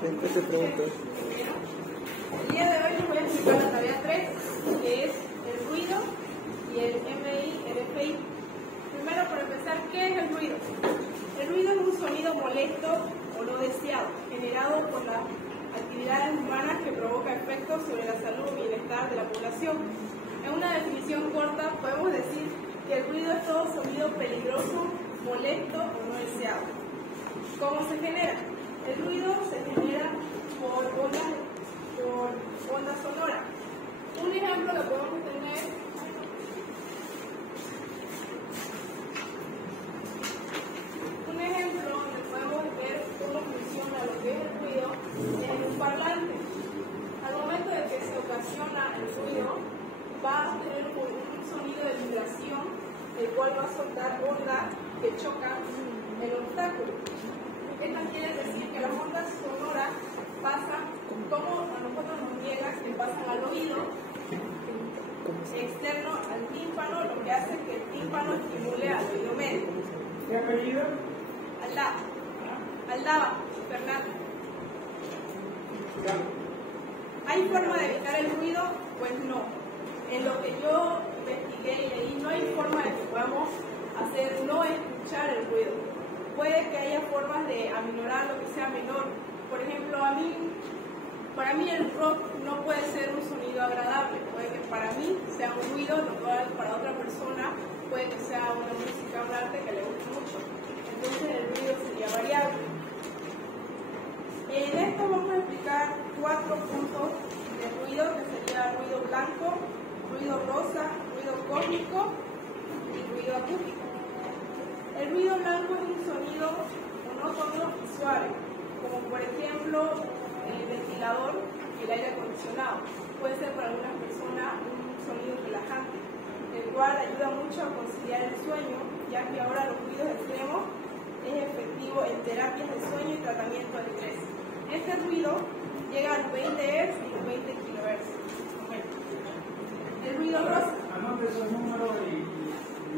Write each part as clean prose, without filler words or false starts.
Después te pregunto. El día de hoy les voy a explicar la tarea 3, que es el ruido y el MI-RFI. Primero, para empezar, ¿qué es el ruido? El ruido es un sonido molesto o no deseado, generado por las actividades humanas que provoca efectos sobre la salud o bienestar de la población. En una definición corta, podemos decir que el ruido es todo sonido peligroso, molesto o no deseado. ¿Cómo se genera? El ruido se genera por onda sonora. Un ejemplo que podemos tener donde podemos ver cómo funciona lo que es el ruido en un parlante. Al momento de que se ocasiona el ruido, va a tener un sonido de vibración, el cual va a soltar ondas que chocan el obstáculo. Esto quiere decir que las ondas sonoras pasan, como a nosotros nos llegan, que pasan al oído externo al tímpano, lo que hace que el tímpano estimule al oído medio. ¿Qué apellido? Aldaba, Fernando. ¿Hay forma de evitar el ruido? Pues no. En lo que yo investigué y leí, no hay forma de que podamos hacer no escuchar el ruido. Puede que haya formas de aminorar lo que sea menor. Por ejemplo, para mí el rock no puede ser un sonido agradable. Puede que para mí sea un ruido, lo cual para otra persona puede que sea una música, un arte que le guste mucho. Entonces el ruido sería variable. En esto vamos a explicar 4 puntos de ruido, que sería ruido blanco, ruido rosa, ruido cósmico y ruido acústico. El ruido blanco es un sonido monótono y suave, como por ejemplo el ventilador y el aire acondicionado. Puede ser para algunas personas un sonido relajante, el cual ayuda mucho a conciliar el sueño, ya que ahora los ruidos extremos es efectivo en terapias de sueño y tratamiento de estrés. Este ruido llega a los 20 Hz y los 20 kHz. El ruido rosa. Anote esos números y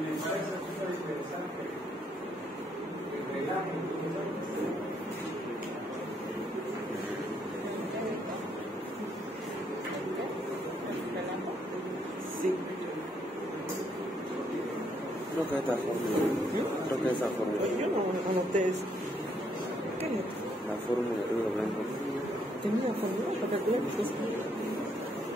me parece súper interesante el relajo. Sí. Creo que esta fórmula. Creo que esa fórmula. Yo no anoté eso. ¿Qué es? La fórmula del ruido blanco. ¿Tenía fórmula para calcular eso?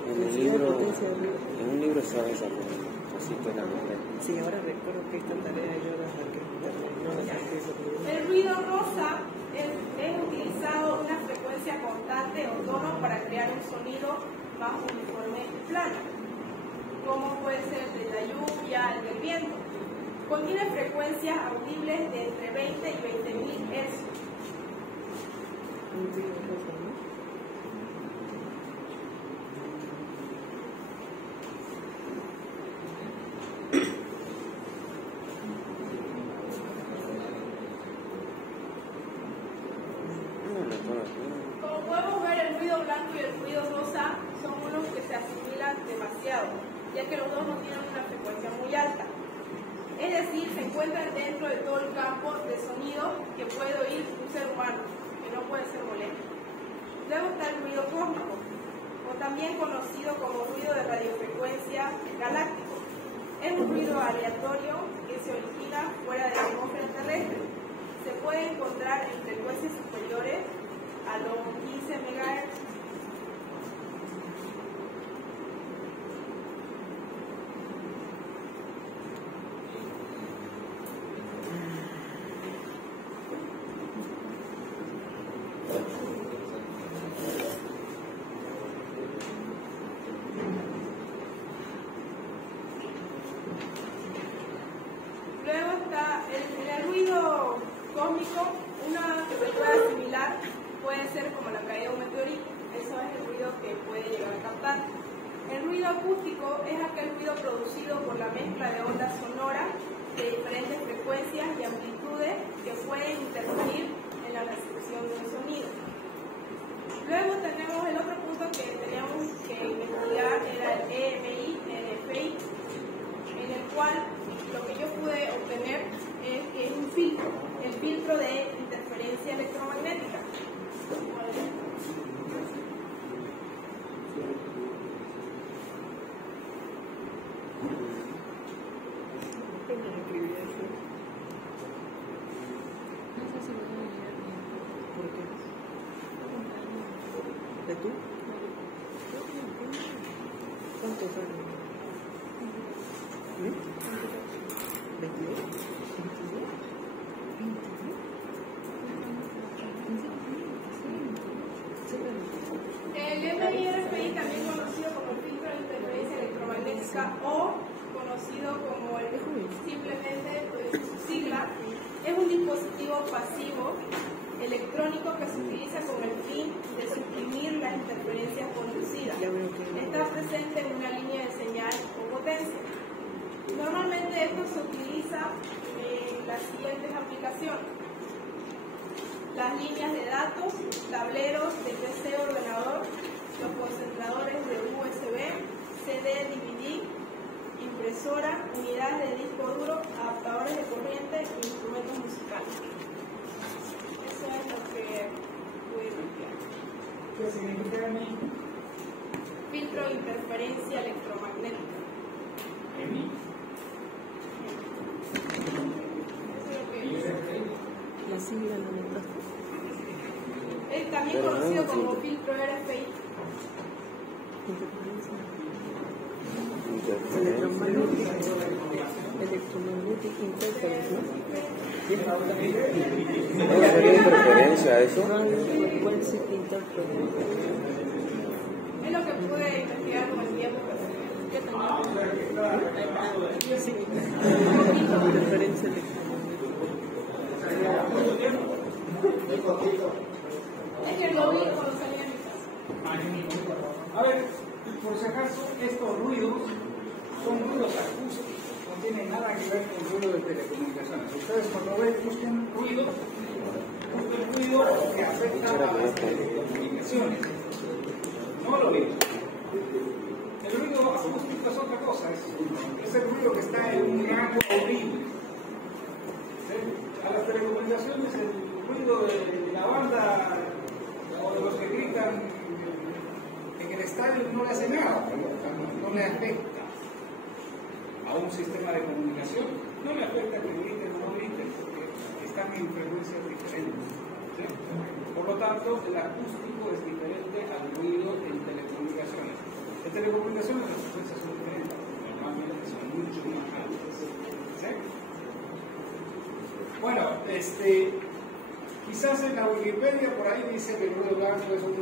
En un libro sabe esa fórmula. Así que la verdad. Sí, ahora recuerdo que esta tarea yo la saqué. El ruido rosa es utilizado una frecuencia constante o tono para crear un sonido más uniforme y plano, como puede ser el de la lluvia, el del viento. Contiene frecuencias audibles de entre 20 y 20.000 Hz. Como podemos ver, el ruido blanco y el ruido rosa son unos que se asimilan demasiado, ya que los dos no tienen una frecuencia muy alta. Es decir, se encuentran dentro de todo el campo de sonido que puede oír un ser humano, que no puede ser molesto. Luego está el ruido cósmico, o también conocido como ruido de radiofrecuencia galáctico. Es un ruido aleatorio que se origina fuera de la atmósfera terrestre. Se puede encontrar en frecuencias superiores a los 15 MHz. Luego está el ruido cósmico, una que se puede asimilar puede ser como la caída de un meteorito. Eso es el ruido que puede llegar a captar. El ruido acústico es aquel ruido producido por la mezcla de ondas sonoras de diferentes frecuencias y amplitudes que pueden interferir en la recepción de un sonido. Luego tenemos el otro punto que teníamos que investigar, era el EMI-RFI, en el cual lo que yo pude obtener es que es un filtro, el filtro de interferencia electromagnética. tú? ¿Cuántos años? ¿22? El MIRFI, también conocido como el filtro de interferencia electromagnética o conocido como simplemente su sigla, es un dispositivo pasivo electrónico que se utiliza con el fin de suprimir las interferencias conducidas. Está presente en una línea de señal o potencia. Normalmente esto se utiliza en las siguientes aplicaciones: las líneas de datos, tableros de PC ordenador, los concentradores de USB, CD, DVD, impresora, unidades de disco duro, adaptadores de corriente e instrumentos musicales. Eso es lo que pude limpiar. ¿Qué significa EMI? Filtro de interferencia electromagnética. EMI. Eso es lo que dice. La sigla no me trajo. Es también conocido como filtro RFI. Electromagnetic interference, ¿no? ¿No sería interferencia a eso? Radio frequency interference. Es lo que pude investigar con el tiempo. ¿Qué sí, interferencia electromagnética. Es que lo vi cuando salí de mi casa. A ver, por si acaso, estos ruidos son ruidos acústicos, no tienen nada que ver con ruido de telecomunicaciones. Ustedes cuando busquen ruido que afecta a las telecomunicaciones, no lo ven. El ruido acústico es otra cosa, es el ruido que está en un rango audible. ¿Sí? A las telecomunicaciones el ruido de la banda o de los que gritan en el estadio no le hace nada, no le afecta a un sistema de comunicación, no le afecta que griten o no griten, porque están en frecuencias diferentes. ¿Sí? Por lo tanto, el acústico es diferente al ruido en telecomunicaciones. En telecomunicaciones las frecuencias son diferentes, normalmente son mucho más altas. ¿Sí? Bueno, quizás en la Wikipedia por ahí dice que el ruido blanco es un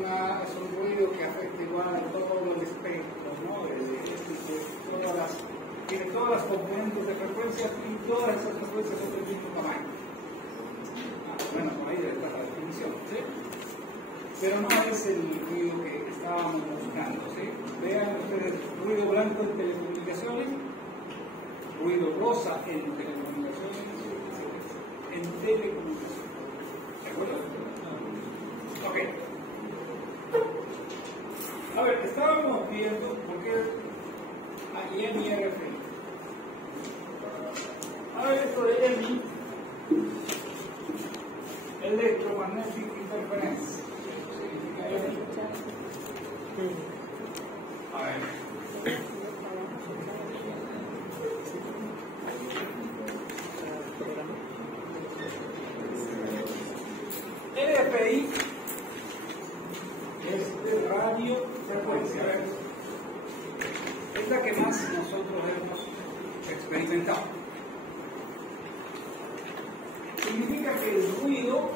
ruido que afecta igual a todos los espectros, ¿no? Tiene todas las componentes de frecuencias y todas esas frecuencias son del mismo tamaño. Bueno, por ahí debe estar la definición, ¿sí? Pero no es el ruido que estábamos buscando, ¿sí? Vean ustedes, ruido blanco en telecomunicaciones, ruido rosa en telecomunicaciones, en telecomunicaciones. ¿De acuerdo? Ok. A ver, estábamos viendo por qué hay EMI y RFI. A ver, esto de EMI, Electromagnetic Interference. ¿Significa EMI? A ver. RFI es de radiofrecuencia. A ver, es la que más nosotros hemos experimentado. Significa que el ruido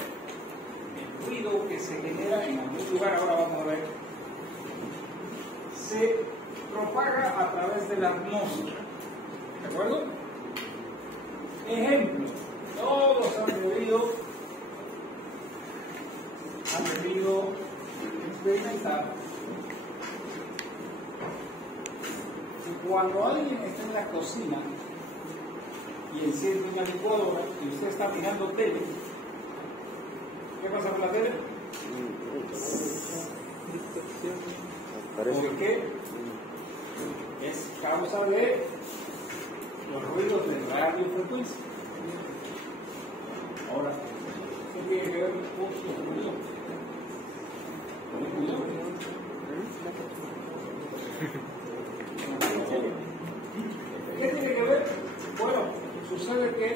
que se genera en algún lugar, ahora vamos a ver, se propaga a través de la atmósfera. ¿De acuerdo? Ejemplo, todos han debido experimentar que cuando alguien está en la cocina y enciende una licuadora y usted está mirando tele, ¿qué pasa con la tele? ¿Por qué? Es causa de los ruidos de radiofrecuencia. Ahora, ¿qué tiene que ver con su ruido? ¿Qué tiene que ver? Bueno, sucede que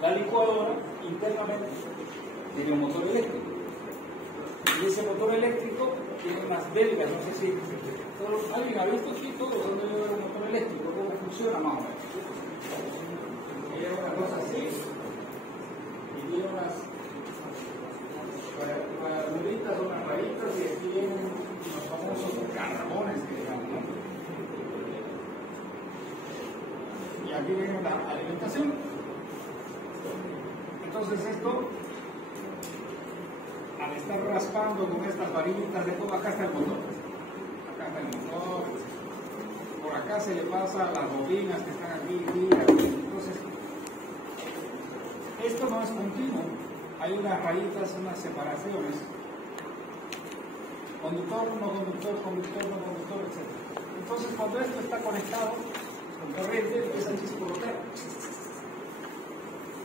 la licuadora internamente tiene un motor eléctrico. Y ese motor eléctrico tiene unas belgas, no sé si alguien ha visto, sí, todos donde debe haber un motor eléctrico, cómo funciona más o menos. Tiene una cosa así, y tiene unas rueditas, unas rayitas, y aquí vienen los famosos carramones que digamos, ¿no? Y aquí viene la alimentación. Entonces esto, al estar raspando con estas varillitas de todo, acá está el motor. Acá está el motor. Por acá se le pasa las bobinas que están aquí. Entonces, esto no es continuo. Hay unas rayitas, unas separaciones. Conductor, no conductor, conductor, no conductor, etc. Entonces, cuando esto está conectado con corriente, empieza a chisporrotear.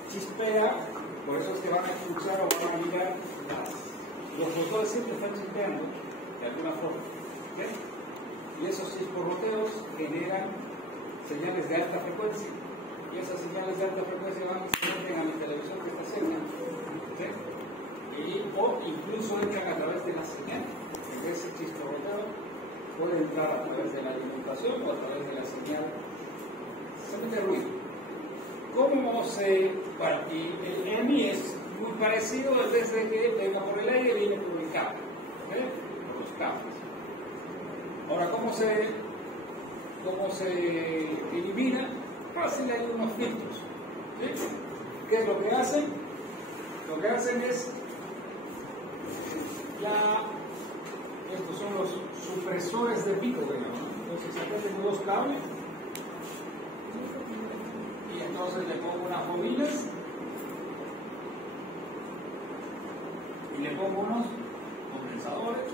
Chispea, por eso es que van a expulsar o van a mirar los motores siempre están chispeando de alguna forma. ¿Okay? Y esos chisporroteos generan señales de alta frecuencia. Y esas señales de alta frecuencia van y se meten a mi televisor que está cerca. ¿Okay? O incluso entran a través de la señal. Ese chisporroteo puede entrar a través de la alimentación o a través de la señal. Se mete ruido. ¿Cómo se...? Bueno, y el EMI es muy parecido desde que venga por el aire y viene por el cable, ¿okay? Por los cables. Ahora, ¿cómo se elimina? Fácil, hay unos filtros. ¿Sí? ¿Qué es lo que hacen? Lo que hacen es estos son los supresores de pico, digamos. Entonces acá tengo dos cables y entonces le pongo unas bobinas y le pongo unos condensadores.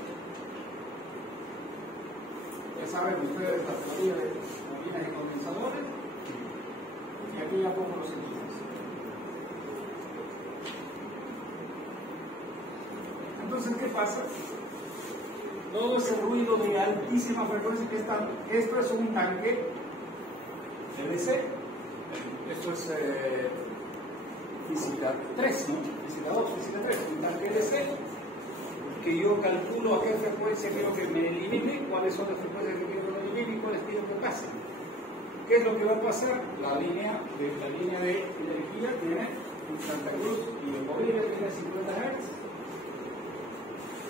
Ya saben ustedes la teoría de bobinas y condensadores, y aquí ya pongo los sensores. Entonces, ¿qué pasa? Todo ese ruido de altísima frecuencia que esto es un tanque PVC. Esto es física 3, ¿no? Física 2, física 3, un tanque DC que yo calculo a qué frecuencia quiero que me elimine, cuáles son las frecuencias que quiero que me elimine y cuáles quiero que pasen. ¿Qué es lo que va a pasar? La línea de energía tiene en Santa Cruz y en Bolivia tiene 50 Hz.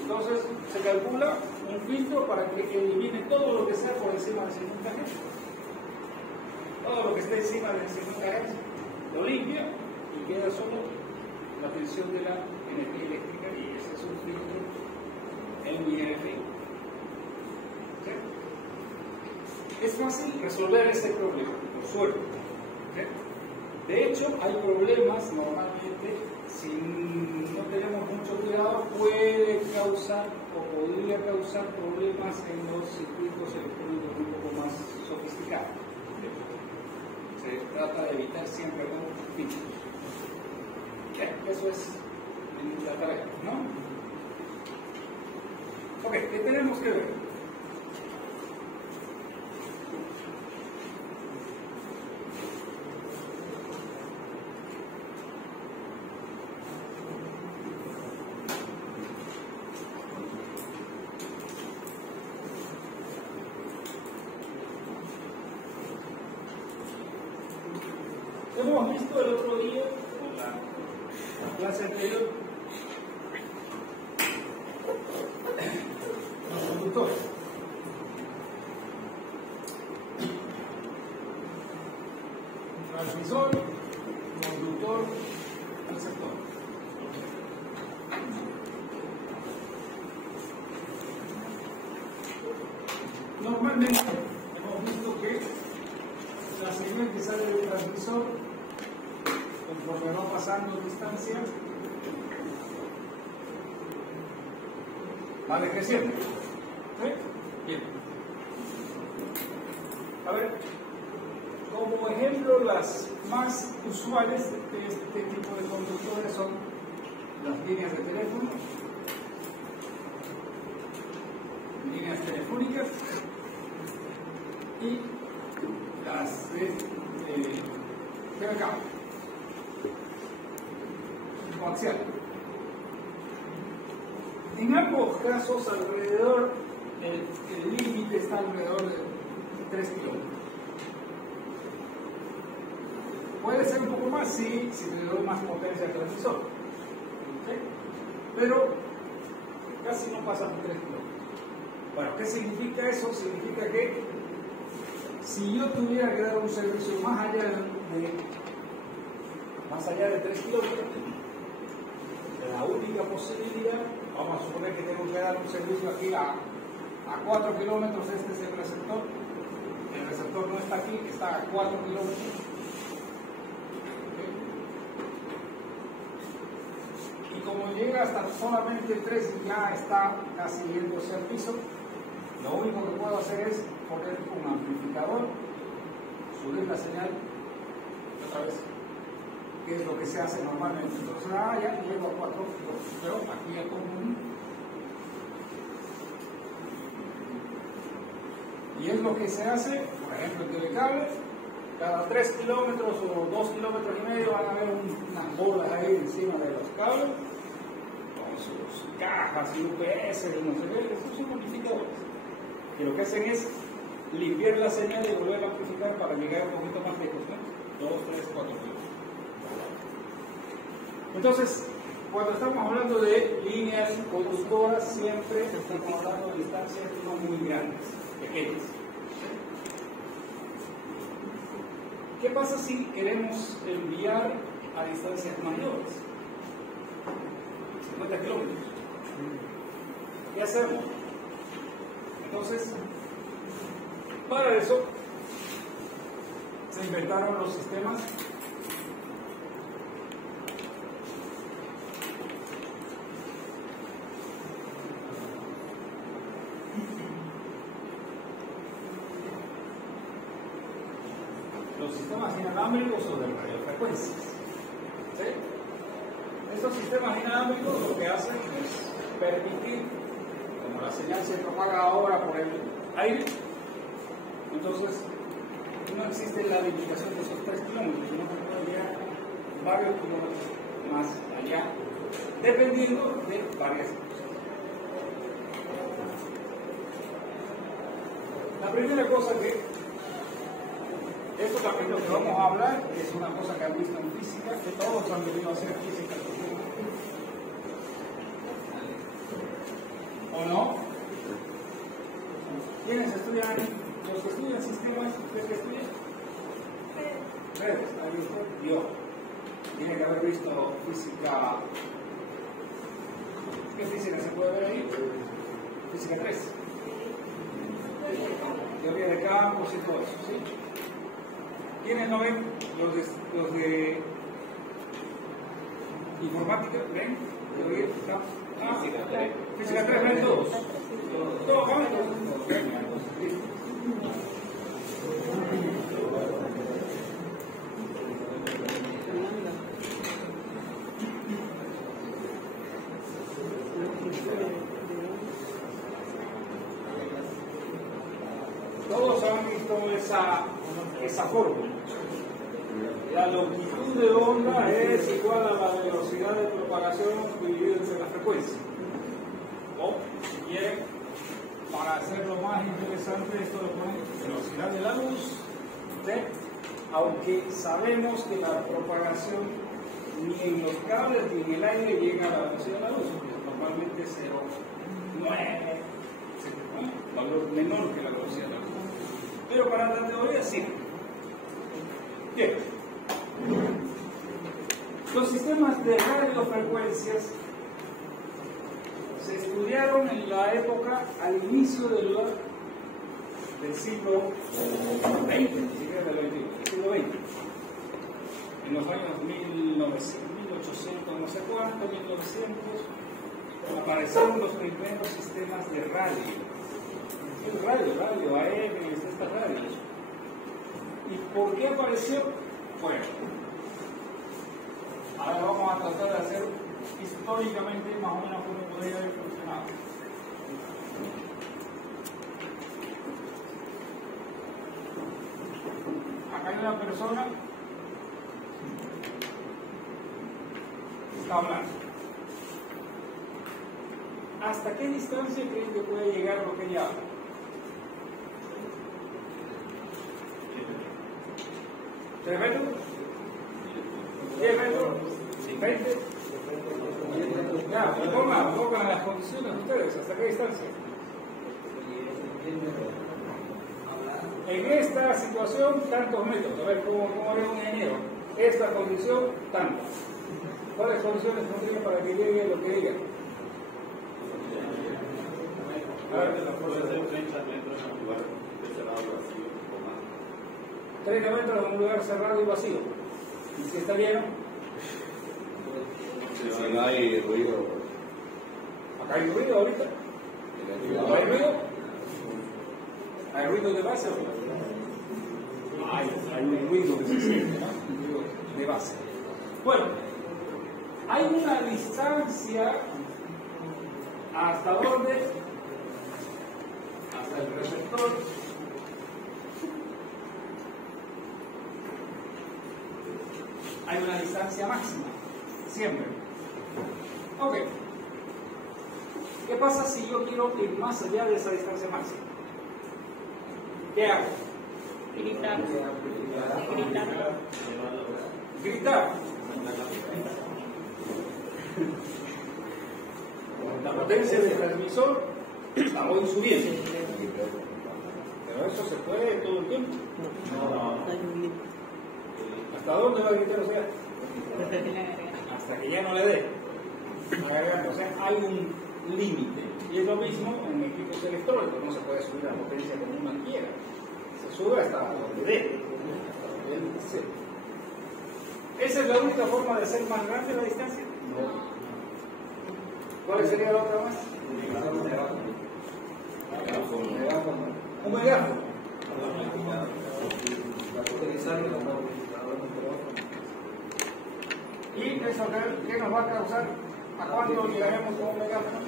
Entonces se calcula un filtro para que elimine todo lo que sea por encima de 50 Hz. Todo lo que esté encima de 50 Hz lo limpia y queda solo la tensión de la energía eléctrica, y ese es un filtro NIRFI. ¿Sí? Es fácil resolver este problema, por suerte. ¿Sí? De hecho, hay problemas normalmente, si no tenemos mucho cuidado, puede causar o podría causar problemas en los circuitos electrónicos un poco más sofisticados. Se trata de evitar siempre algunos filtros. Eso es la tarea, ¿no? Ok, ¿qué tenemos que ver? Hemos visto el otro día, en la clase anterior, los conductores. Transmisor, conductor, receptor. Normalmente hemos visto que la señal que sale del transmisor, conforme va pasando distancia, va decreciendo. ¿Sí? Bien. A ver, como ejemplo, las más usuales de este tipo de conductores son las líneas de teléfono, líneas telefónicas y las de cable coaxial. En ambos casos, alrededor, el límite está alrededor de 3 kilómetros. Puede ser un poco más si le doy más potencia al transmisor. ¿Okay? Pero casi no pasa de 3 kilómetros. Bueno, ¿qué significa eso? Significa que si yo tuviera que dar un servicio más allá de 3 kilómetros, la única posibilidad, vamos a suponer que tengo que dar un servicio aquí a 4 kilómetros, este es el receptor no está aquí, está a 4 kilómetros. Y como llega hasta solamente 3 y ya está casi yéndose al piso, lo único que puedo hacer es poner un amplificador, subir la señal otra vez, que es lo que se hace normalmente. Entonces, ya llego a 4 kilómetros, pero aquí ya como y es lo que se hace, por ejemplo, en telecable, cada 3 kilómetros o 2 kilómetros y medio van a haber unas bolas ahí encima de los cables, con sus cajas y UPS y no sé qué, esos son amplificadores. Y lo que hacen es limpiar la señal y volver a amplificar para llegar un poquito más lejos, ¿no? 2, 3, 4 kilómetros. Entonces, cuando estamos hablando de líneas conductoras, siempre estamos hablando de distancias no muy grandes, pequeñas. ¿Qué pasa si queremos enviar a distancias mayores? 50 kilómetros. ¿Qué hacemos? Entonces, para eso se inventaron los sistemas inalámbricos o de radiofrecuencias. ¿Sí? Estos sistemas inalámbricos lo que hacen es permitir, como la señal se propaga ahora por el aire, entonces no existe la limitación de esos 3 kilómetros, sino que puede llegar varios kilómetros más allá, dependiendo de varias cosas. La primera cosa que esto también lo que vamos a hablar es una cosa que han visto en física, que todos han venido a hacer física. ¿O no? ¿Quiénes estudian? Los que estudian sistemas, ¿ustedes que estudian? Redes, ahí usted, yo. Tiene que haber visto física. ¿Qué física se puede ver ahí? Física 3. Teoría de campos y todo eso, ¿sí? ¿Quiénes no ven? Los de informática, ¿ven? Física 3, ¿ven todos? Todos, ¿ven? Listo. Todos han visto esa fórmula. La longitud de onda es igual a la velocidad de propagación dividida entre la frecuencia. O, si quieren, para hacerlo más interesante, esto lo ponen velocidad de la luz, ¿sí? Aunque sabemos que la propagación ni en los cables ni en el aire llega a la velocidad de la luz, normalmente es 0,9, valor menor que la velocidad de la luz. Pero para la teoría sí. Bien. Los sistemas de radiofrecuencias se estudiaron en la época, al inicio del siglo XX, ni siquiera del siglo XX. En los años 1800, no sé cuánto, 1900, aparecieron los primeros sistemas de radio. Radio, AM, estas radios. ¿Y por qué apareció? Bueno, ahora vamos a tratar de hacer históricamente más o menos cómo podría haber funcionado. Acá hay una persona que está hablando. ¿hasta qué distancia creen que puede llegar lo que ella habla? ¿3 metros? ¿10 metros? ¿20? Ya, pues pongan las condiciones ustedes, ¿hasta qué distancia? En esta situación, tantos metros. A ver, ¿cómo es un ingeniero? Esta condición, tanto. ¿Cuáles condiciones pondría para que llegue lo que diga? A ver, 30 metros en un lugar cerrado y vacío. ¿Y si está lleno? Si no hay ruido. ¿Acá hay ruido ahorita? ¿No hay ruido? ¿Hay ruido de base o no? Hay un ruido que se siente, ¿no? Un ruido de base. Bueno, hay una distancia hasta dónde, hasta el receptor. Hay una distancia máxima, siempre. Ok. ¿Qué pasa si yo quiero ir más allá de esa distancia máxima? ¿Qué hago? Gritar. Gritar. La potencia del transmisor la voy subiendo. Pero eso se puede todo el tiempo. Hay un límite. ¿Hasta dónde va a gritar? O sea, hasta que ya no le dé. O sea, hay un límite. Y es lo mismo en equipos electrónicos. No se puede subir la potencia como uno quiera. Se sube hasta donde dé. ¿Esa es la única forma de hacer más grande la distancia? No. ¿Cuál sería la otra más? Un megáfono. ¿Y eso qué nos va a causar? ¿A cuándo llegaremos con un megáfono?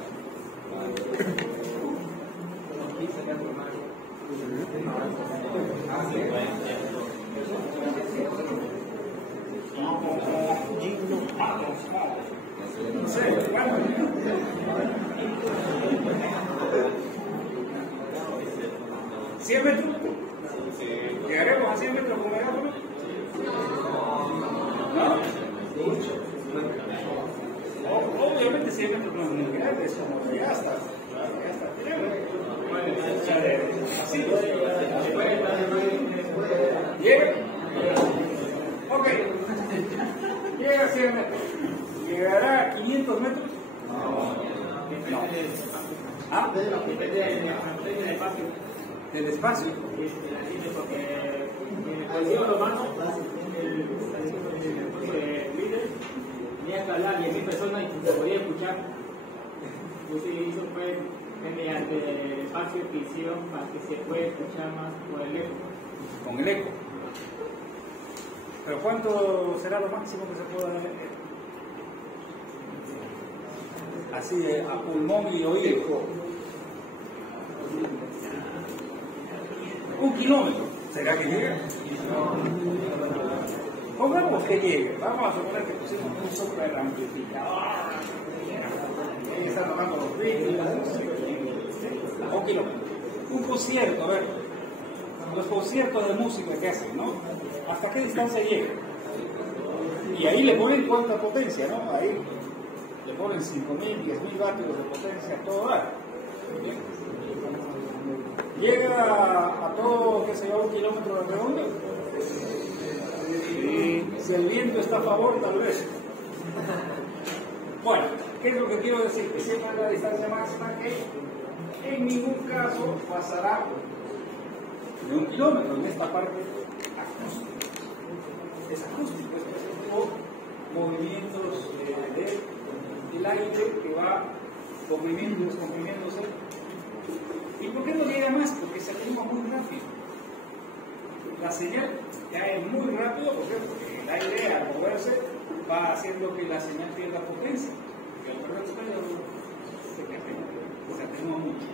No sé, ¿cuánto? ¿100 metros? ¿Llegaremos a 100 metros con megáfono? ¿No? Obviamente 100 metros no es muy grande, es como ya está. Así. ¿Llega? Ok. Llega a 100 metros. ¿Llegará a 500 metros? No. ¿Ah? ¿Del espacio? Porque cuando lo mano, el líder tenía que hablar 10.000 personas y se podía escuchar. Entonces hizo pues mediante el espacio que hicieron para que se pueda escuchar más por el eco. Con el eco. ¿Pero cuánto será lo máximo que se pueda dar? Así de a pulmón y oído. 1 kilómetro. ¿Será que llega? Pongamos que llegue. Vamos a suponer que pusimos un super amplificador. Ahí están tocando los ritmos. 1 kilómetro. Un concierto, a ver. Los conciertos de música que hacen, ¿no? ¿Hasta qué distancia llega? Y ahí le ponen cuánta potencia, ¿no? Ahí le ponen 5.000, 10.000 vatios de potencia a todo dar. ¿Llega a todo, qué sé yo, 1 kilómetro de redonda? Si el viento está a favor, tal vez. Bueno, ¿qué es lo que quiero decir? Que siempre es la distancia máxima que en ningún caso pasará de 1 kilómetro en esta parte acústica. Es acústico, es por movimientos del aire que va comprimiéndose. ¿Y por qué no llega más? Porque se atenúa muy rápido. La señal cae muy rápido, ¿por qué? Porque el aire al moverse va haciendo que la señal pierda potencia. Y al perder se atenúa mucho.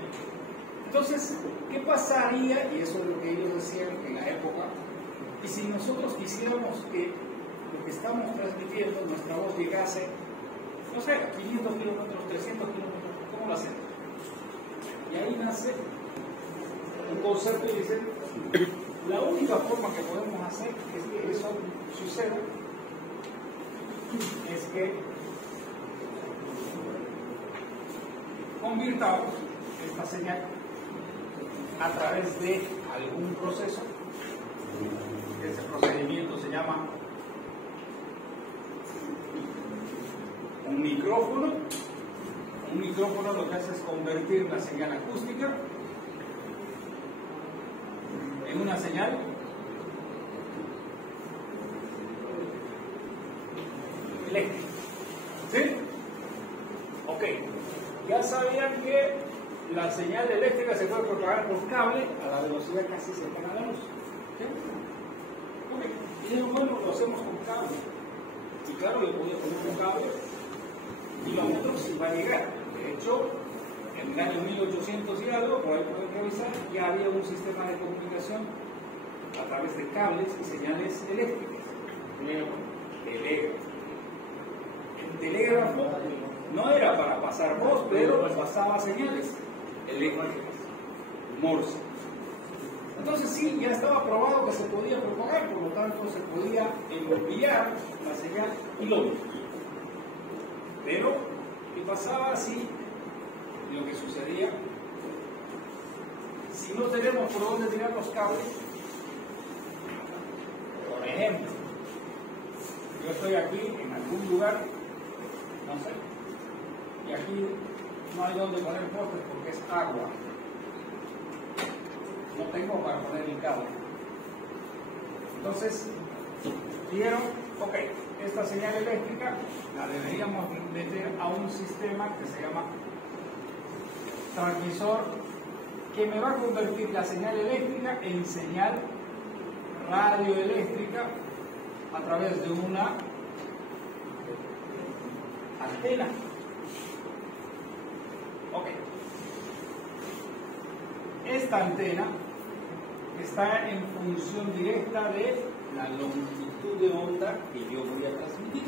Entonces, ¿qué pasaría? Y eso es lo que ellos decían en la época. Y si nosotros quisiéramos que lo que estamos transmitiendo, nuestra voz llegase, no sé, a 500 kilómetros, 300 kilómetros, ¿cómo ¿cómo lo hacemos? Y ahí nace un concepto y dice, la única forma que podemos hacer es que eso suceda es que convirtamos esta señal a través de algún proceso. Ese procedimiento se llama un micrófono. Un micrófono lo que hace es convertir la señal acústica en una señal eléctrica. ¿Sí? Ok. Ya sabían que la señal eléctrica se puede propagar por cable a la velocidad casi cercana a la luz. ¿Sí? Ok. Y dijeron, bueno, lo hacemos con cable. Y claro, le podía poner un cable y lo otro sí va a llegar. De hecho, en el año 1800 y algo, por ahí pueden revisar, ya había un sistema de comunicación a través de cables y señales eléctricas. Telégrafo. El telégrafo no era para pasar voz, pero pasaba señales eléctricas, Morse. Entonces sí, ya estaba probado que se podía propagar, por lo tanto se podía enviar la señal kilómetros. Pero, ¿qué pasaba así? Lo que sucedía, si no tenemos por dónde tirar los cables, por ejemplo, yo estoy aquí en algún lugar, no sé, y aquí no hay donde poner postes porque es agua. No tengo para poner el cable. Entonces, dijeron, ok, esta señal eléctrica la deberíamos meter a un sistema que se llama transmisor, que me va a convertir la señal eléctrica en señal radioeléctrica a través de una antena. Ok. Esta antena está en función directa de la longitud de onda que yo voy a transmitir.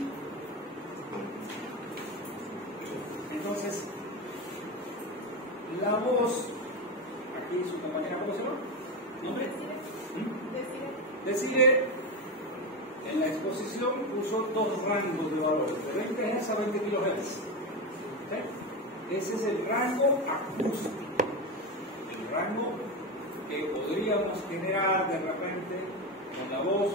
Entonces, la voz, aquí su compañera, ¿cómo se llama? ¿Nombre? Desiree, en la exposición puso dos rangos de valores, de 20 Hz a 20 kHz. ¿Sí? Ese es el rango acústico, el rango que podríamos generar de repente con la voz.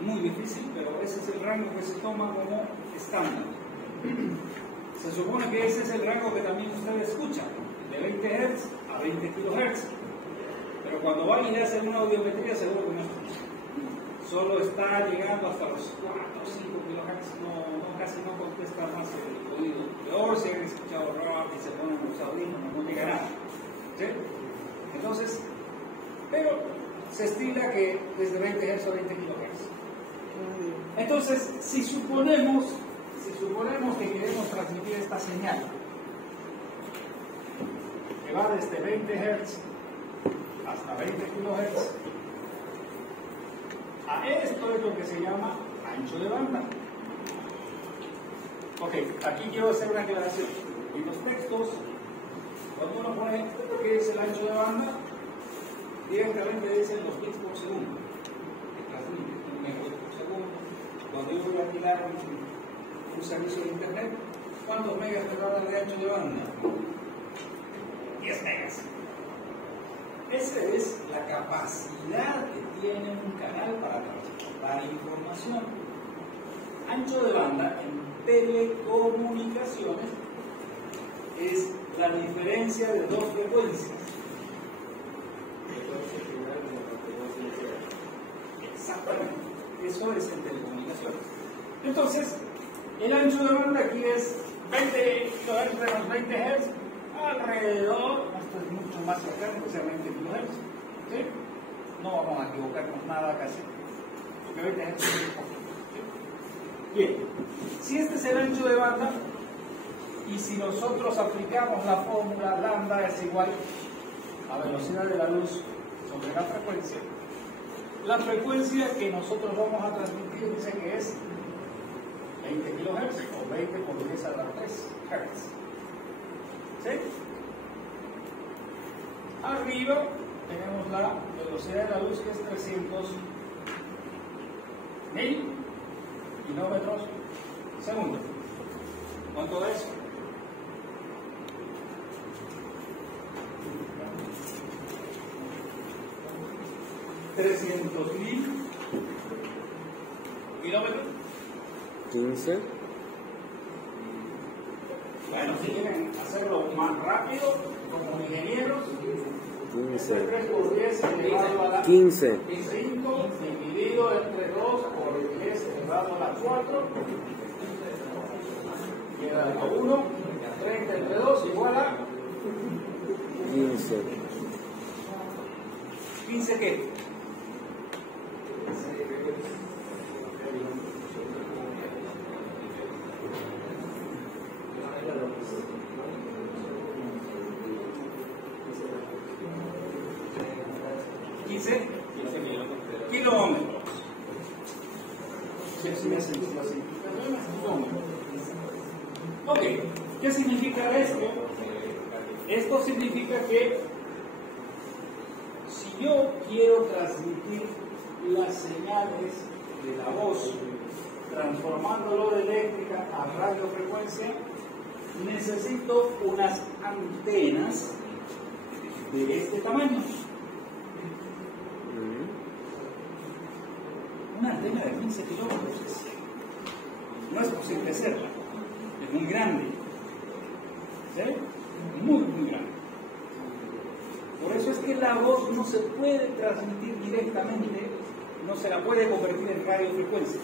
Muy difícil, pero ese es el rango que se toma como estándar. Se supone que ese es el rango que también ustedes escuchan, de 20 Hz a 20 kHz. Pero cuando vayan y hacen una audiometría, seguro que no escuchan. Solo está llegando hasta los 4 o 5 kHz, casi no contesta más el oído. Peor si han escuchado rock y se ponen los audífonos, no llega nada. ¿Sí? Entonces, pero se estila que desde 20 Hz a 20 kHz. Entonces, si suponemos que queremos transmitir esta señal, que va desde 20 Hz hasta 20 kHz, a esto es lo que se llama ancho de banda. Ok, aquí quiero hacer una aclaración. En los textos, cuando uno pone qué es el ancho de banda, directamente dicen los bits por segundo, que transmite 1 megabit por segundo. Cuando yo voy a alquilar un servicio de internet, ¿cuántos megas te va a dar de ancho de banda? 10 megas. Esa es la capacidad que tiene un canal para transportar información. Ancho de banda en telecomunicaciones es la diferencia de dos frecuencias. Exactamente, eso es en telecomunicaciones. Entonces, el ancho de banda aquí es 20 kHz menos 20 Hz, alrededor, esto es mucho más cercano, o sea, 20 kHz. ¿Sí? No vamos a equivocarnos nada casi, porque 20 Hz es un poco. ¿Sí? Bien, si este es el ancho de banda, y si nosotros aplicamos la fórmula lambda es igual a velocidad de la luz sobre la frecuencia que nosotros vamos a transmitir dice que es 20 kHz o 20 por 10 a la 3 Hz. ¿Sí? Arriba tenemos la velocidad de la luz, que es 300.000 kilómetros segundo. ¿Cuánto es? ¿300.000 kilómetros? 15. Bueno, si quieren hacerlo más rápido, como ingenieros, 15. 3 por 10 elevado a la 15. 5 dividido entre 2 por 10 elevado a la 4. Queda a 1. 30 entre 2 igual a 15. ¿15 qué? Kilómetros. Ok, ¿qué significa esto? Esto significa que si yo quiero transmitir las señales de la voz, transformándolo de eléctrica a radiofrecuencia, necesito unas antenas de este tamaño. Una antena de 15 kilómetros no es posible hacerla, es muy grande, ¿sí? Muy grande. Por eso es que la voz no se puede transmitir directamente, no se la puede convertir en radiofrecuencia,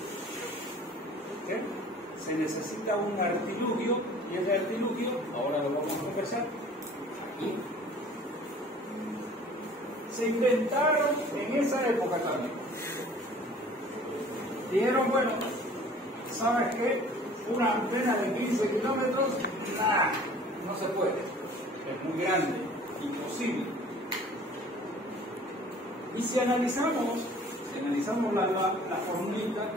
¿sí? Se necesita un artilugio, y ese artilugio, ahora lo vamos a conversar, aquí. Se inventaron en esa época también. Dijeron, bueno, ¿sabes qué? Una antena de 15 kilómetros, nada, no se puede. Es muy grande, imposible. Y si analizamos la formulita,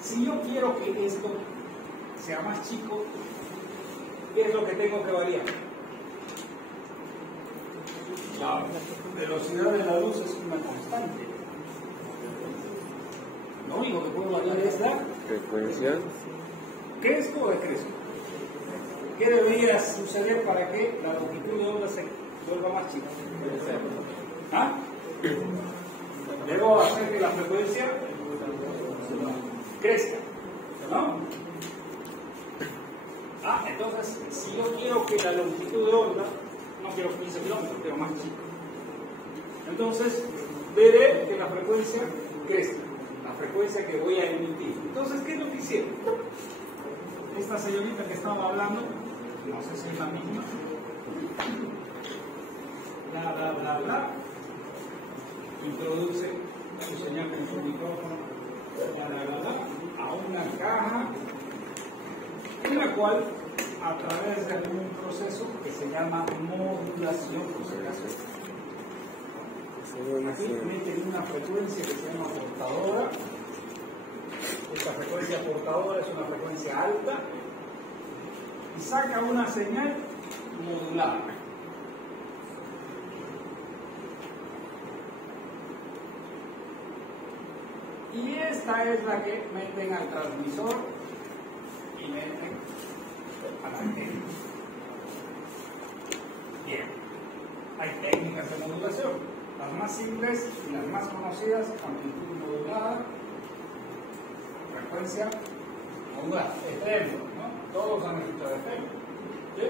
si yo quiero que esto sea más chico, ¿qué es lo que tengo que variar? La velocidad de la luz es una constante. Lo único que puedo variar es la Frecuencia. ¿crezco o decrezco? ¿Qué debería suceder para que la longitud de onda se vuelva más chica? ¿Ah? Debo hacer que la frecuencia crezca, ¿no? Entonces, si yo quiero que la longitud de onda, no quiero 15 kilómetros, quiero más chica. Entonces, veré que la frecuencia crezca, la frecuencia que voy a emitir. Entonces, ¿qué es lo que hicieron? Esta señorita que estaba hablando, no sé si es la misma, bla, introduce su señal con su micrófono, a una caja, en la cual, a través de algún proceso que se llama modulación, por si acaso, aquí meten una frecuencia que se llama portadora. Esta frecuencia portadora es una frecuencia alta y saca una señal modulada. Y esta es la que meten al transmisor y meten a la antena. Bien, hay técnicas de modulación. Las más simples y las más conocidas, amplitud modulada, frecuencia modulada, FM, ¿no? Todos han escuchado FM. ¿Sí?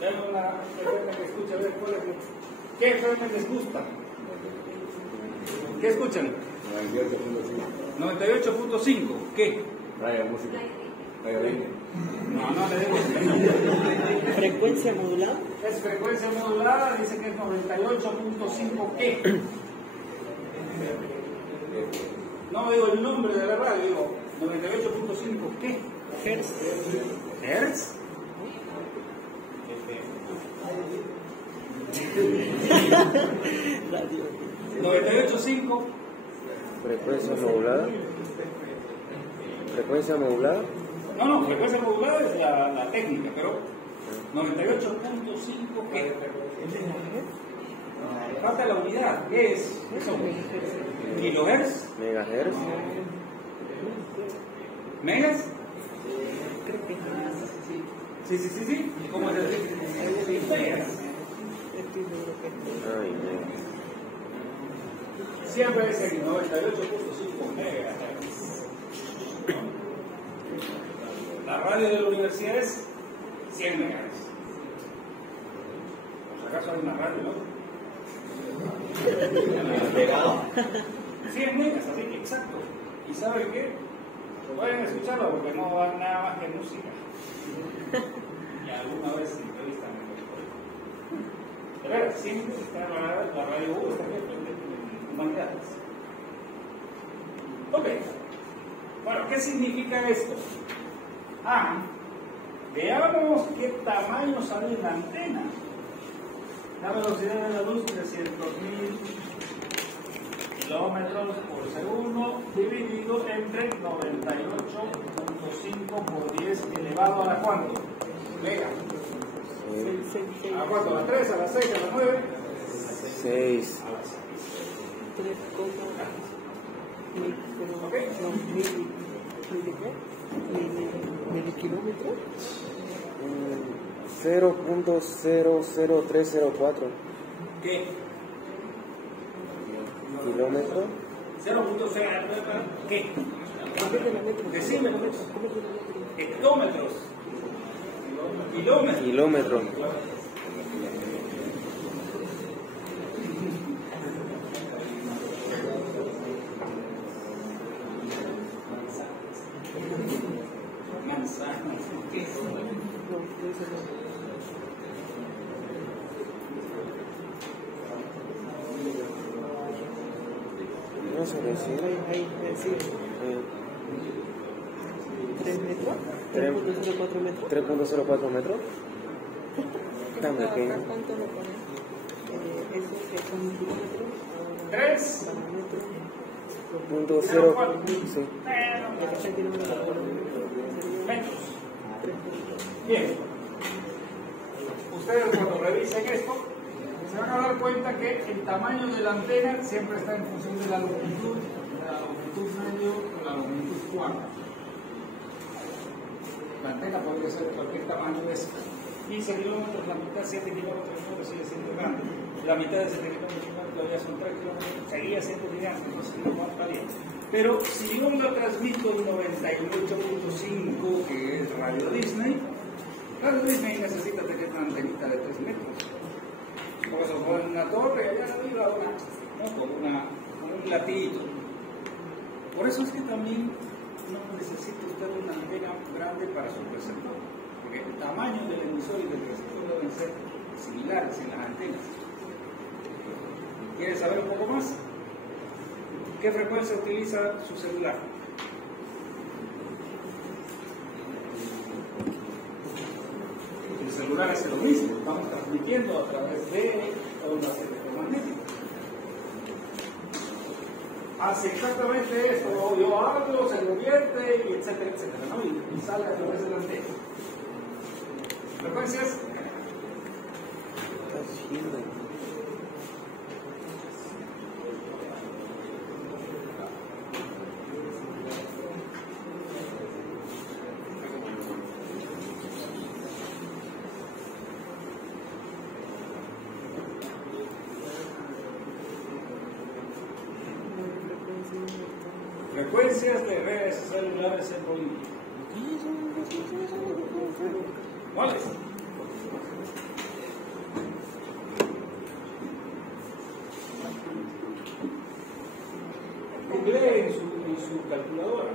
Tengo una FM que escucha, a ver, ¿cuál es? ¿Qué FM les gusta? ¿Qué escuchan? 98.5. ¿Qué? Radio música. Radio 20. No le digo. Frecuencia modulada. Es frecuencia modulada, dice que es 98.5 ¿qué? No digo el nombre de la radio, digo 98.5 ¿qué? Hertz. ¿Hertz? 98.5 Frecuencia modulada. ¿Frecuencia modulada? No, frecuencia modulada es la técnica, pero 98.5 ¿qué? Falta la unidad, ¿qué es? Eso. ¿Kilohertz? ¿Megahertz? ¿Megas? Sí. ¿Y cómo es decir? Megas. Ay, megas. Siempre es el 98.5 megahertz. La radio de la universidad es 100 megahertz. Por si acaso hay una radio, ¿no? 100 megas, así que exacto. ¿Y saben qué? Pueden escucharlo porque no van nada más que música. Y alguna vez entrevistan en el colegio. Pero siempre está la radio U, está en humanidades. Ok. Bueno, ¿qué significa esto? Veamos qué tamaño sale la antena. La velocidad de la luz, 300.000 kilómetros por segundo, dividido entre 98.5 por 10 elevado a la ¿cuánto? Mega. ¿A cuánto? ¿A las 3, a las 6, a las 9? 6. A las 6. 3, ¿Ok? ¿Milikilómetros? 0.00304 ¿Qué? kilómetro. 0.0 ¿qué? Decímetros. Hectómetros. Kilómetros. Kilómetro. Manzanas. ¿Qué? No sé decir. Ahí, 3 metros, 3.04 metros. 3.04 metros. Tan pequeño. ¿Cuánto lo ponen? Eso que son kilómetros. 3. Punto 0. Sí. Metros. Bien. Ustedes cuando revisen esto, se van a dar cuenta que el tamaño de la antena siempre está en función de la longitud medio o la longitud cuarta. La antena podría ser de cualquier tamaño, es 15 kilómetros, la mitad 7 kilómetros, no sigue siendo grande. La mitad de 7 kilómetros ya son 3 kilómetros, seguía siendo gigante, entonces no está bien. Pero si yo lo transmito en 98.5, que es Radio Disney, Radio Disney necesita tener una antenita de 3 metros. Por eso ponen una torre allá arriba, ¿no? Con un latiguito. Por eso es que también no necesita usted una antena grande para su receptor, porque el tamaño del emisor y del receptor deben ser similares en las antenas. ¿Quiere saber un poco más? ¿Qué frecuencia utiliza su celular? El celular es lo mismo, estamos transmitiendo a través de ondas electromagnéticas. Hace exactamente esto, yo hablo, se convierte, y etcétera, etcétera, ¿no? Y sale a través de la antena. ¿Frecuencias? Frecuencias de redes celulares en Bolivia. ¿Cuáles? Googlee en su calculadora.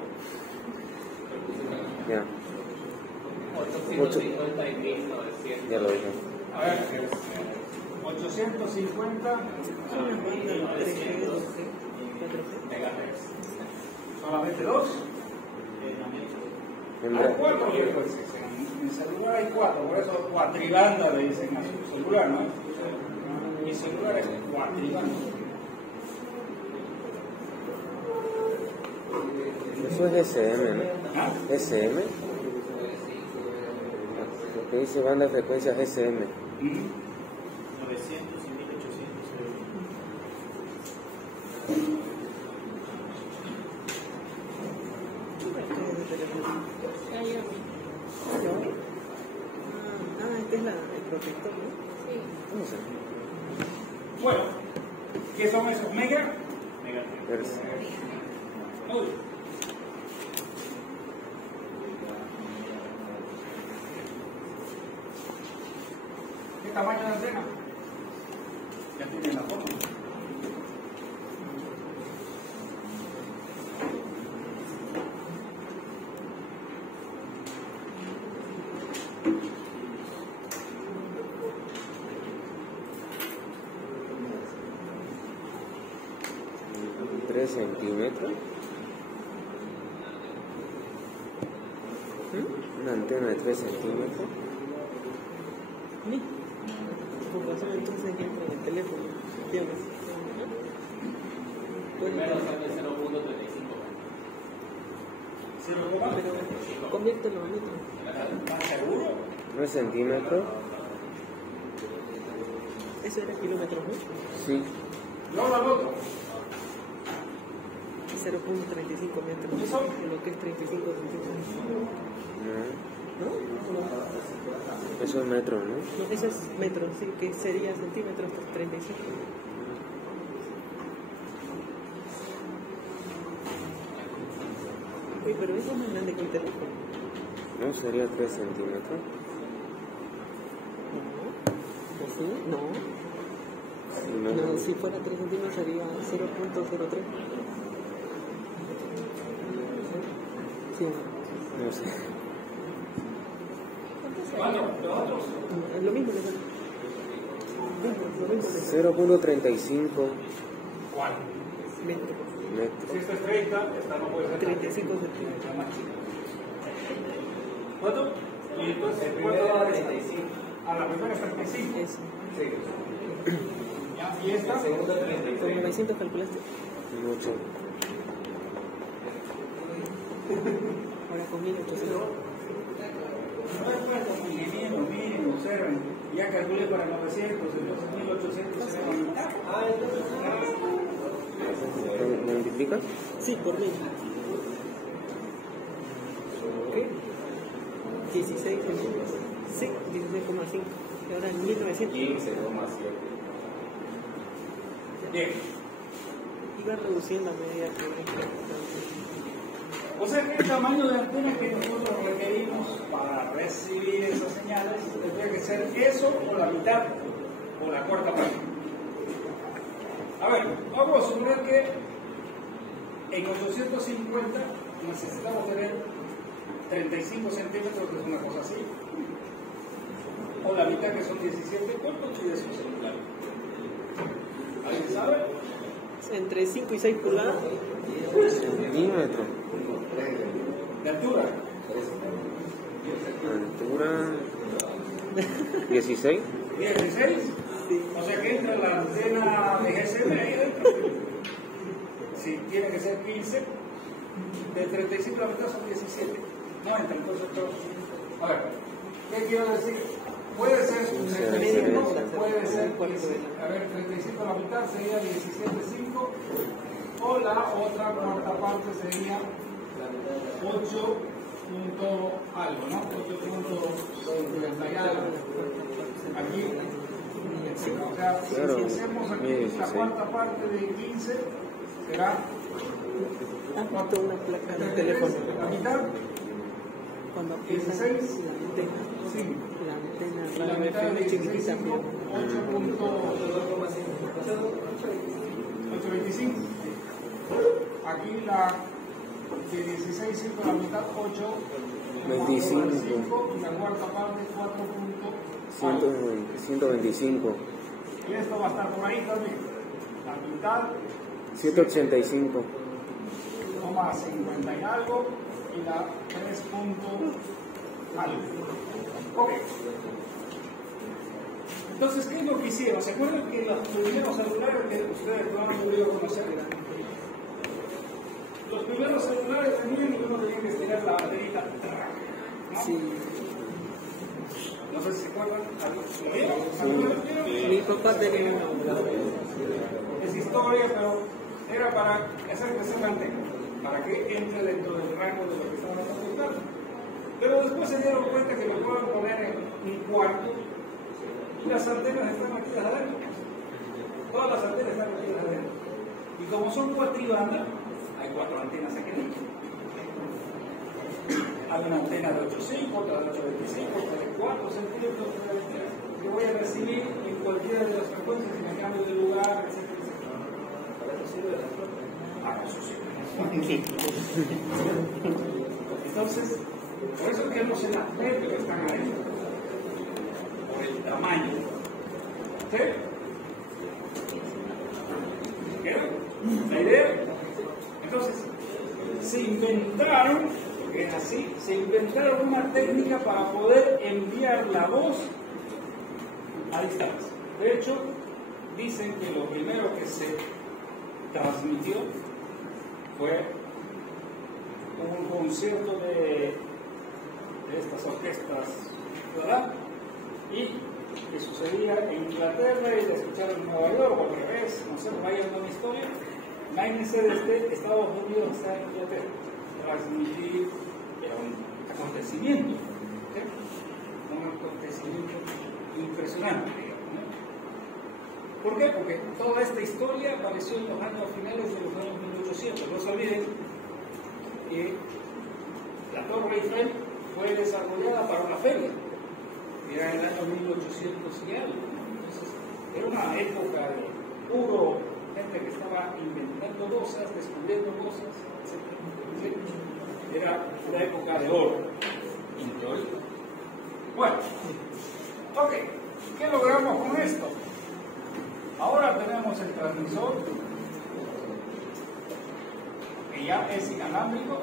Ya. 850.900. Ya lo dije. A ver, 850 megahertz. solamente 2. Hay 4 frecuencias. En celular hay 4, por eso cuatribanda le dicen a su celular, ¿no? Mi celular es cuatribanda. Eso es SM, ¿no? ¿Ah? SM. Porque dice banda de frecuencias SM. 900 y 1800 euros. Este es el protector, ¿no? No sé. Bueno, ¿qué son esos? ¿Mega? Hertz. Muy bien. ¿Qué tamaño de antena? Ya tienen la foto. ¿3 centímetros? Una antena de 3 centímetros. Por razón entonces entra en el teléfono. ¿Entiendes? Primero sale 0.35. ¿Cero coma? Pero conviértelo en otro. ¿Más seguro? 3 centímetros. Eso era kilómetros, ¿no? Sí. No, al otro. 0.35 metros. ¿Eso? Lo que es 35 centímetros. No. ¿No? Eso es metro, ¿no? No, eso es metros, sí, que sería centímetros hasta 35. Uy, pero eso es más grande que el teléfono. No, sería 3 centímetros. ¿O sí? No. Sí, no. No, si fuera 3 centímetros sería 0.03. Sí, No sé. ¿Cuánto? ¿Los otros? es lo mismo que eso. Lo mismo que 0.35 ¿Cuál? metros. metros. Si esto es 30, esta no puede ser 35 centímetros. la más chica. ¿Cuánto? Y entonces, ¿cuánto da 35? A la primera es 35. Eso. ¿Ya? ¿Y esta? Con 900 calculaste. Mucho. Ahora con 1800. No es puesto como ingeniero, miren, observen. Ya calculé para 900, entonces 1800 se va a aumentar. ¿Lo multiplicas? Sí, por 1000. ¿Qué? 16 centímetros. Sí, 16,5. Y ahora en 1900. 15,7. Bien. Iba reduciendo a medida que... O sea que el tamaño de antena que nosotros requerimos para recibir esas señales tendría que ser eso o la mitad o la cuarta parte. A ver, vamos a suponer que en 850 necesitamos tener 35 centímetros, que es una cosa así, o la mitad, que son 17. ¿Cuánto mide su celular? ¿Alguien sabe? Entre 5 y 6 pulgadas. Centímetro. De altura. Altura. 16. 16. Sí. O sea que entra la antena de GSM ahí dentro. Si tiene que ser 15, de 35 a la mitad son 17. No entra, entonces todo. A ver, ¿qué quiero decir? Puede ser 35, puede ser 15. A ver, 35 a la mitad sería 17,5. O la otra cuarta parte sería 8 punto algo, ¿no? 8.30 y algo. Aquí. O sea, si hacemos aquí la cuarta parte de 15, será ¿Has visto una placa de teléfono? la mitad, Cuando aprietas 16, la antena, 5. la antena Y la radio mitad de FM chiquitita, 16,5, 8.25. Aquí la de 16,5 la mitad, 8.25. Y la cuarta parte, 125. Y esto va a estar por ahí también. La mitad, 185. 50 y algo, y la 3 punto algo. Ok. Entonces, ¿qué es lo que hicieron? ¿Se acuerdan que los primeros celulares que ustedes no han podido conocer Los primeros celulares tenían y uno tenía que estirar la baterita, ¿no? Sí. No sé si se acuerdan. ¿Lo vieron? Sí. Mi papá tenía una. Es historia, pero era para hacer crecer la antena, para que entre dentro del rango de lo que estaban buscando. Pero después se dieron cuenta que lo pueden poner en un cuarto y las antenas están metidas adentro. Todas las antenas están metidas adentro. Y como son cuatribanda, hay 4 antenas aquí dentro. Hay una antena de 8.5, otra de 8.25, otra de 4 centímetros, otra de 3. Yo voy a recibir en cualquiera de las frecuencias si me cambio de lugar, etc. Para eso sirve la flota. Entonces, por eso es que no se las ve, pero están adentro. Por el tamaño. ¿Sí? ¿Quedó la idea? Entonces, se inventaron, porque es así, se inventaron una técnica para poder enviar la voz a distancia. De hecho, dicen que lo primero que se transmitió fue un concierto de estas orquestas, ¿verdad? Y que sucedía en Inglaterra y la escucharon en Nueva York, o al revés, no sé, vayan con una historia. Imagínense desde Estados Unidos hasta Inglaterra. Transmitir era un acontecimiento, ¿sí? Un acontecimiento impresionante, digamos, ¿no? ¿Por qué? Porque toda esta historia apareció en los años finales de los años 1800. No se olviden que la Torre Eiffel fue desarrollada para una feria. Era en el año 1800 y algo. Entonces, era una época de puro gente que estaba inventando cosas, descubriendo cosas, etc. Era una época de oro. Bueno, ok, ¿qué logramos con esto? Ahora tenemos el transmisor, que ya es inalámbrico.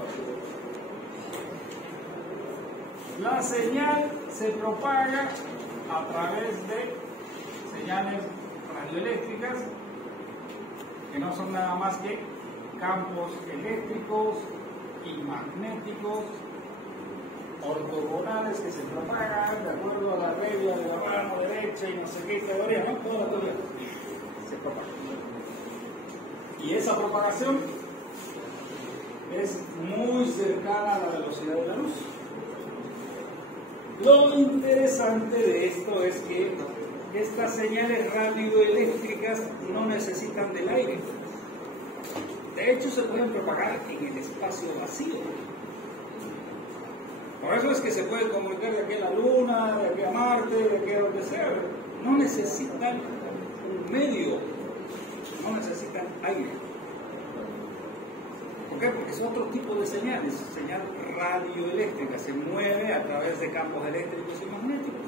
La señal se propaga a través de señales radioeléctricas, que no son nada más que campos eléctricos y magnéticos ortogonales que se propagan de acuerdo a la regla de la mano derecha y no sé qué teoría, ¿no? Toda la teoría se propaga. Y esa propagación es muy cercana a la velocidad de la luz. Lo interesante de esto es que estas señales radioeléctricas no necesitan del aire. De hecho, se pueden propagar en el espacio vacío. Por eso es que se puede comunicar de aquí a la Luna, de aquí a Marte, de aquí a donde sea. No necesitan un medio, no necesitan aire. ¿Por qué? Porque es otro tipo de señales, señal radioeléctrica, se mueve a través de campos eléctricos y magnéticos.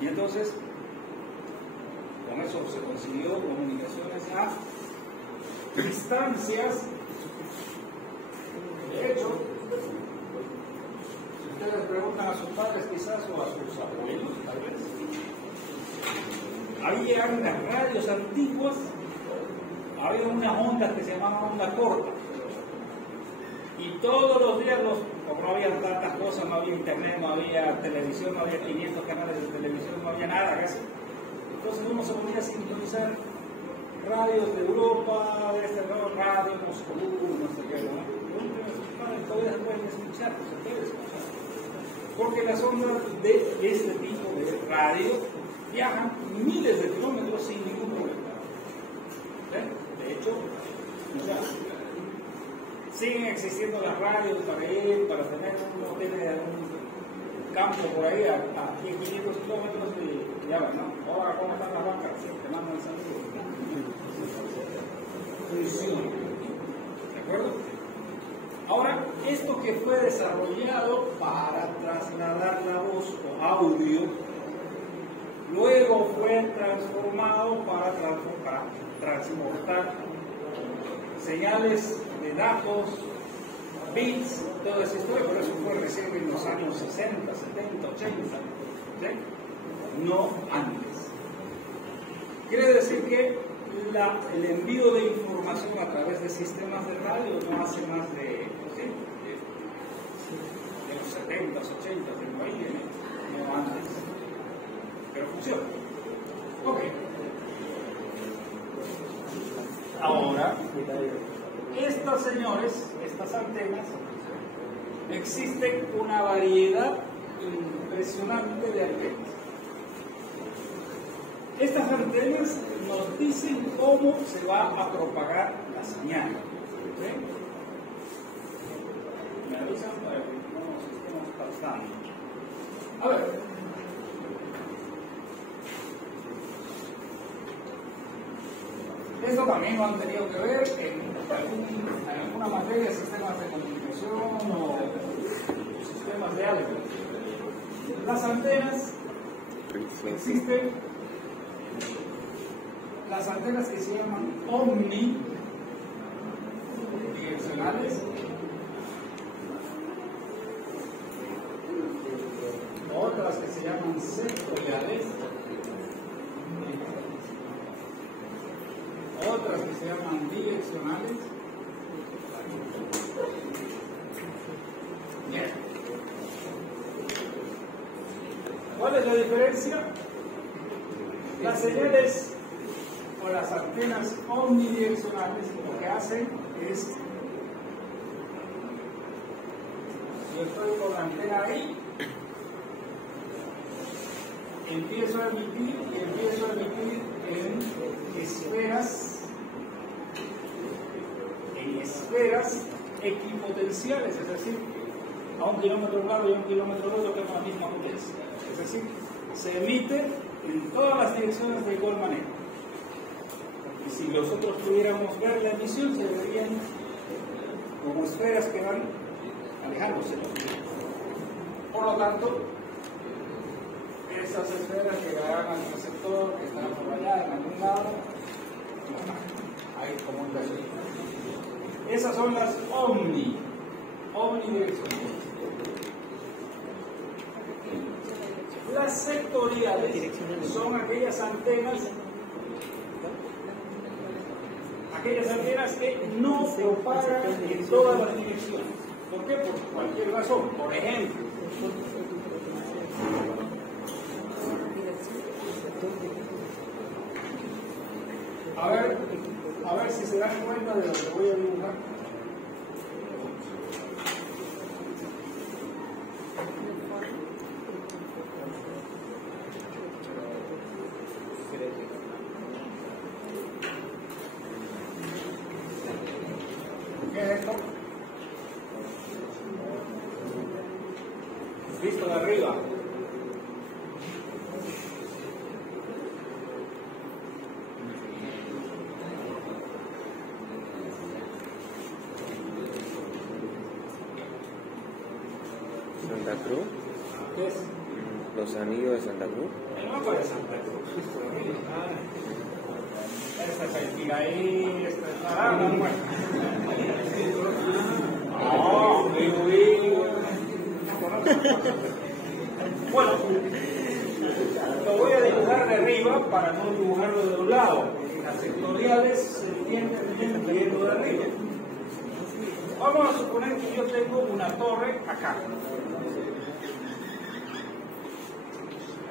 Y entonces, con eso se consiguió comunicaciones a distancias. De hecho, si ustedes preguntan a sus padres quizás o a sus abuelos, tal vez, había unas radios antiguas, había unas ondas que se llamaban ondas cortas. Y todos los días, como no había tantas cosas, no había internet, no había televisión, no había 500 canales de televisión, no había nada casi. Entonces uno se podía sintonizar radios de Europa, de este lado, radio Moscú, no sé qué, ¿no? Todavía se pueden escuchar, se puede escuchar. Porque las ondas de este tipo de radio viajan miles de kilómetros sin ningún problema. ¿Sí? De hecho, ya siguen existiendo las radios para ir, para tener, uno tiene un campo por ahí a 500 kilómetros y ya ven, ¿no? Ahora, ¿cómo están las vacas? Sí, te mandan saludos. Funciona. ¿De acuerdo? Ahora, esto que fue desarrollado para trasladar la voz o audio, luego fue transformado para transportar señales de datos, bits, toda esa historia, pero eso fue recién en los años 60, 70, 80, ¿sí? No antes. Quiere decir que el envío de información a través de sistemas de radio no hace más de los 70s, 80s del país, no antes, pero funciona. Ok. Ahora, estas, señores, estas antenas, existen una variedad impresionante de antenas. Estas antenas nos dicen cómo se va a propagar la señal. ¿Sí? Me avisan para que no nos estemos pasando. A ver. Esto también lo han tenido que ver en alguna materia de sistemas de comunicación o sistemas de algo. Las antenas existen, las antenas que se llaman omnidireccionales, otras que se llaman sectoriales, otras que se llaman direccionales. Bien. ¿Cuál es la diferencia? Las señales o las antenas omnidireccionales lo que hacen es, yo estoy con la antena ahí, empiezo a emitir en esferas equipotenciales, es decir, a 1 kilómetro de un lado y a 1 kilómetro de otro tenemos la misma potencia. Es decir, se emite en todas las direcciones de igual manera. Y si nosotros pudiéramos ver la emisión, se verían como esferas que van alejándose. Por lo tanto, esas esferas llegarán al receptor que está por allá en algún lado. Hay comunicación. Esas son las omnidireccionales. Las sectoriales son aquellas antenas que no propagan en todas las direcciones. ¿Por qué? Por cualquier razón. Por ejemplo, a ver si se dan cuenta de lo que voy a dibujar. ¿Qué es esto? Visto de arriba. Santa Cruz. ¿Qué es? Los anillos de Santa Cruz. El mapa de Santa Cruz. Esta es el Piraí, esta es la Aragón, bueno. Bueno, lo voy a dibujar de arriba para no dibujarlo de un lado, porque las sectoriales se entienden viendo de arriba. Vamos a suponer que yo tengo una torre acá.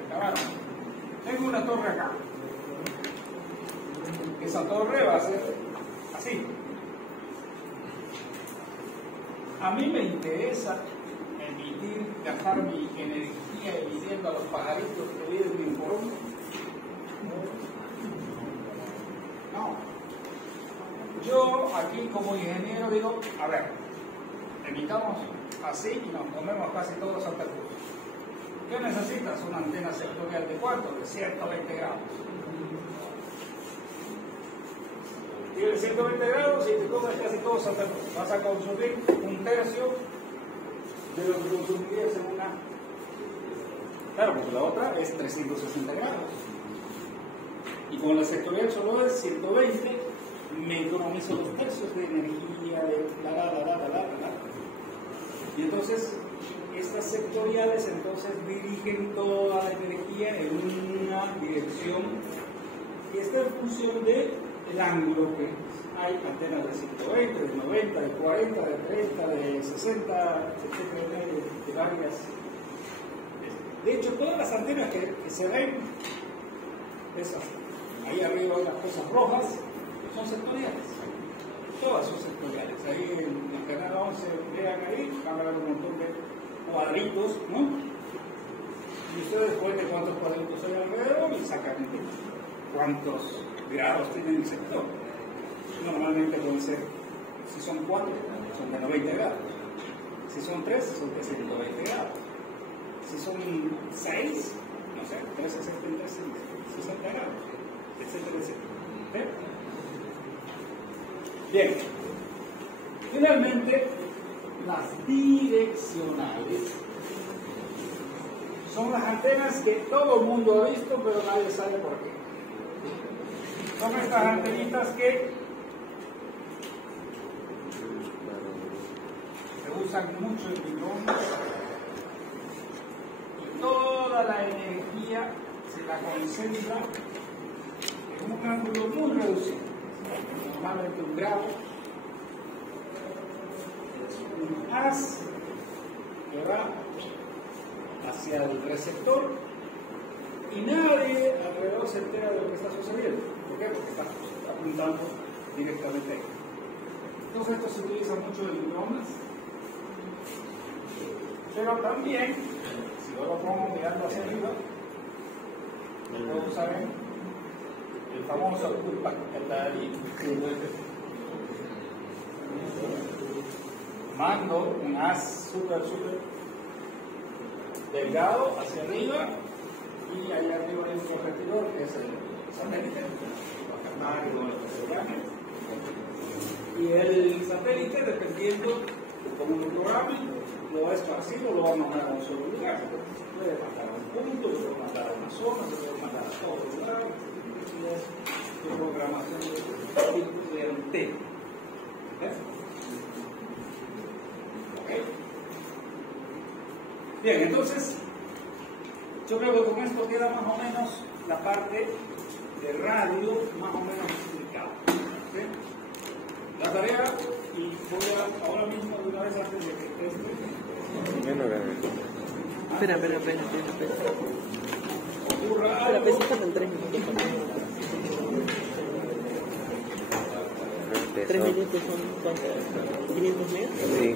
¿Acabaron? Tengo una torre acá. Esa torre va a ser así. A mí me interesa gastar mi energía emitiendo a los pajaritos que viven en mi porón. No. Yo aquí como ingeniero digo, a ver, emitamos así y nos comemos casi todos Santa Cruz. ¿Qué necesitas? Una antena sectorial de cuánto? De 120 grados. Tiene 120 grados y te comes casi todo Santa Cruz. Vas a consumir 1/3 de lo que consumirías en una. Claro, porque la otra es 360 grados. Y con la sectorial solo es 120, me economizo 2/3 de energía, de la. Y entonces, estas sectoriales entonces dirigen toda la energía en una dirección que está en función de el ángulo que hay antenas de 120, de 90, de 40, de 30, de 60, de varias. De hecho, todas las antenas que se ven, esas, ahí arriba hay las cosas rojas, son sectoriales. Todas son sectoriales. Ahí en el canal 11, vean ahí, van a ver un montón de cuadritos, ¿no? Y ustedes cuenten cuántos cuadritos hay alrededor y sacan cuántos grados tiene el sector. Normalmente pueden ser, si son 4, son de 90 grados. Si son 3, son de 120 grados. Si son 6, no sé, 360, 60 grados, etcétera, etcétera. Bien. Finalmente, las direccionales son las antenas que todo el mundo ha visto, pero nadie sabe por qué. Son estas antenitas que se usan mucho en microondas y toda la energía se la concentra en un ángulo muy reducido, normalmente 1 grado, un haz que va hacia el receptor y nadie alrededor se entera de lo que está sucediendo. ¿Por qué? Porque está apuntando directamente ahí. Entonces esto se utiliza mucho en microondas, pero también, si yo lo pongo mirando hacia arriba, todos saben el famoso mando un haz súper delgado hacia arriba y ahí arriba hay un repetidor que es el satélite, y el satélite, dependiendo de cómo lo programen, lo va a esparcir o lo va a mandar a un solo lugar. Puede mandar a un punto, se puede mandar a una zona, se puede mandar a todos los lados. De programación diferente. ¿Okay? Bien, entonces yo creo que con esto queda más o menos la parte de radio más o menos explicada. ¿Okay? La tarea, y voy a ahora mismo de una vez antes de que teste. Espera. Espera, pesita en 3 minutos. 3 minutos son ¿cuánto? ¿500 megas? Sí.